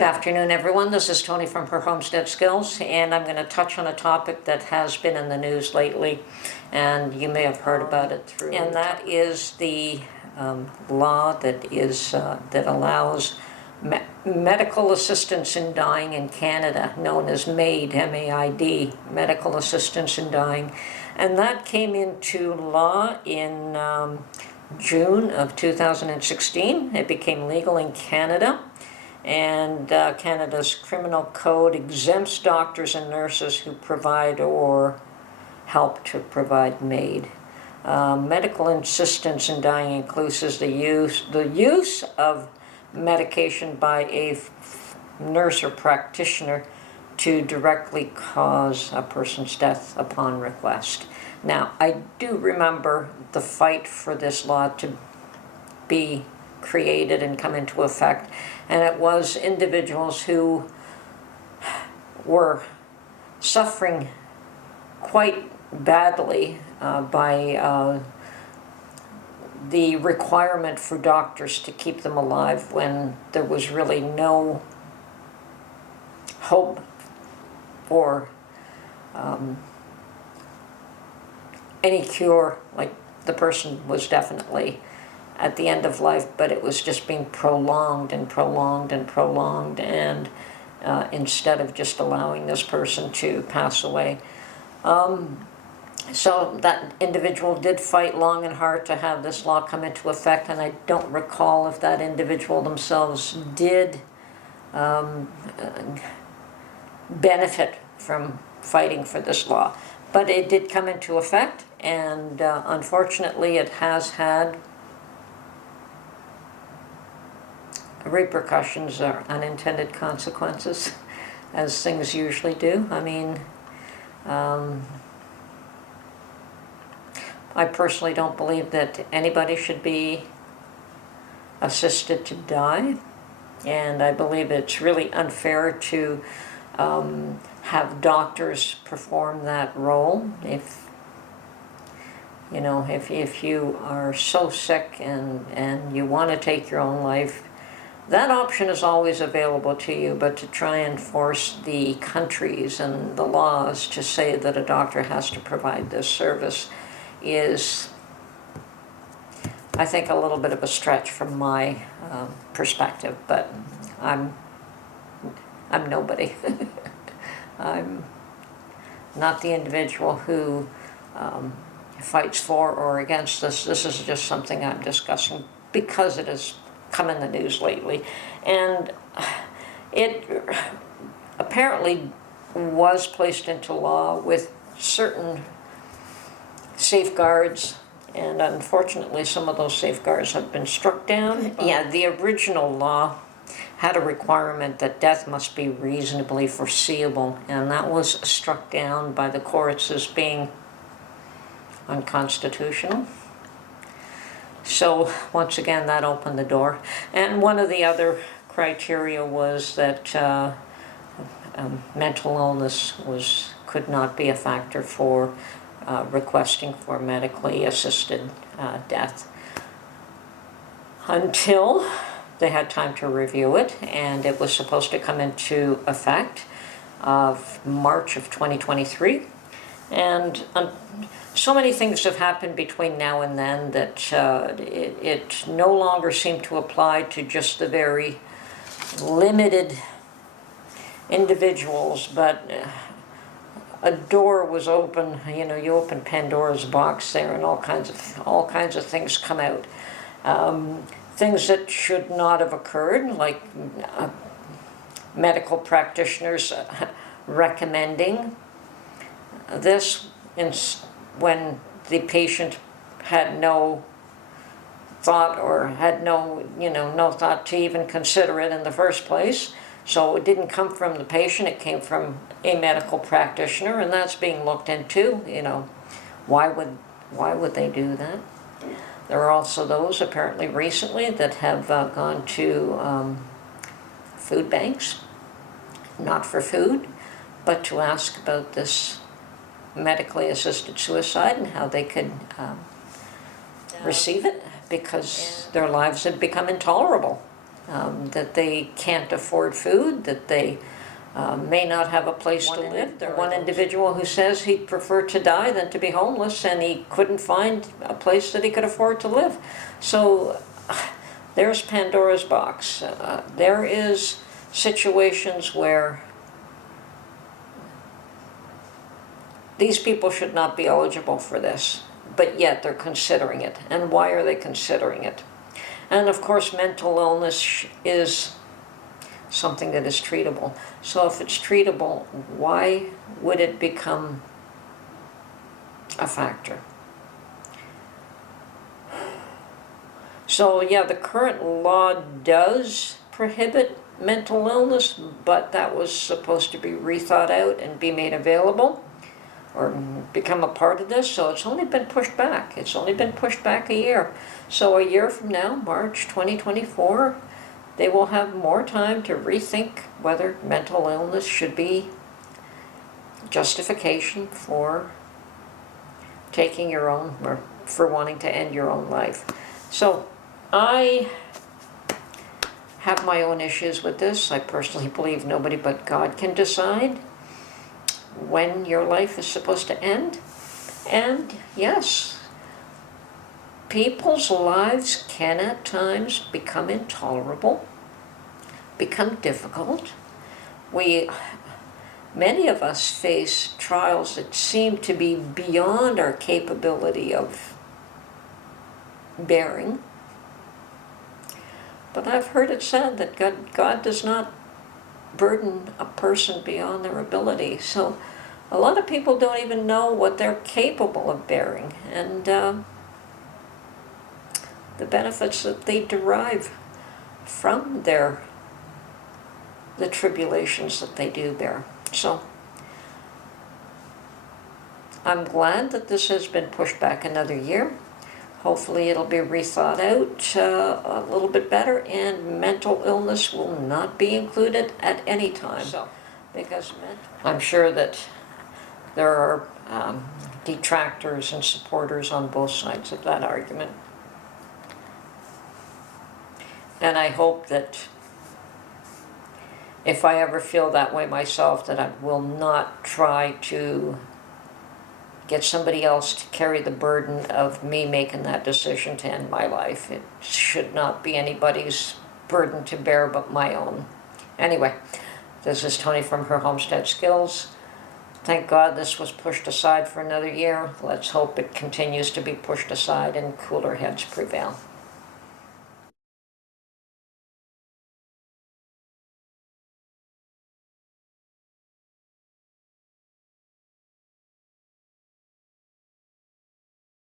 Good afternoon, everyone. This is Tony from Her Homestead Skills, and I'm going to touch on a topic that has been in the news lately, and you may have heard about it through. And that is the law that allows medical assistance in dying in Canada, known as M.A.I.D, M-A-I-D, medical assistance in dying, and that came into law in June of 2016. It became legal in Canada. And Canada's criminal code exempts doctors and nurses who provide or help to provide M.A.I.D. Medical assistance in dying includes the use of medication by a nurse or practitioner to directly cause a person's death upon request. Now, I do remember the fight for this law to be created and come into effect, and it was individuals who were suffering quite badly by the requirement for doctors to keep them alive when there was really no hope for any cure. Like, the person was definitely at the end of life, but it was just being prolonged and prolonged and prolonged, and instead of just allowing this person to pass away. So that individual did fight long and hard to have this law come into effect, and I don't recall if that individual themselves did benefit from fighting for this law. But it did come into effect, and unfortunately it has had repercussions or unintended consequences, as things usually do. I mean, I personally don't believe that anybody should be assisted to die, and I believe it's really unfair to have doctors perform that role. If you are so sick and you want to take your own life, that option is always available to you, but to try and force the countries and the laws to say that a doctor has to provide this service is, I think, a little bit of a stretch from my perspective, but I'm nobody. I'm not the individual who fights for or against this. This is just something I'm discussing because it has come in the news lately, and it apparently was placed into law with certain safeguards, and unfortunately some of those safeguards have been struck down. Yeah, the original law had a requirement that death must be reasonably foreseeable, and that was struck down by the courts as being unconstitutional. So once again, that opened the door. And one of the other criteria was that mental illness could not be a factor for requesting for medically assisted death until they had time to review it, and it was supposed to come into effect of March of 2023. And so many things have happened between now and then that it no longer seemed to apply to just the very limited individuals, but a door was open. You know, you open Pandora's box there, and all kinds of things come out. Things that should not have occurred, like medical practitioners recommending this when the patient had no thought or had no thought to even consider it in the first place. So it didn't come from the patient, it came from a medical practitioner, and that's being looked into. Why would they do that? There are also those, apparently recently, that have gone to food banks, not for food, but to ask about this medically assisted suicide and how they could receive it, because their lives had become intolerable. that they can't afford food, that they may not have a place to live. There's one individual who says he'd prefer to die than to be homeless, and he couldn't find a place that he could afford to live. So there's Pandora's box. There is situations where these people should not be eligible for this, but yet they're considering it. And why are they considering it? And of course, mental illness is something that is treatable. So if it's treatable, why would it become a factor? So yeah, the current law does prohibit mental illness, but that was supposed to be rethought out and be made available or become a part of this, so it's only been pushed back. It's only been pushed back a year. So a year from now, March 2024, they will have more time to rethink whether mental illness should be justification for taking your own, or for wanting to end your own life. So I have my own issues with this. I personally believe nobody but God can decide when your life is supposed to end. And yes, people's lives can at times become intolerable, become difficult. Many of us face trials that seem to be beyond our capability of bearing. But I've heard it said that God does not burden a person beyond their ability. So a lot of people don't even know what they're capable of bearing, and the benefits that they derive from the tribulations that they do bear. So I'm glad that this has been pushed back another year. Hopefully it'll be rethought out a little bit better, and mental illness will not be included at any time. So, because I'm sure that there are detractors and supporters on both sides of that argument. And I hope that if I ever feel that way myself, that I will not try to get somebody else to carry the burden of me making that decision to end my life. It should not be anybody's burden to bear but my own. Anyway, this is Tony from Her Homestead Skills. Thank God this was pushed aside for another year. Let's hope it continues to be pushed aside and cooler heads prevail.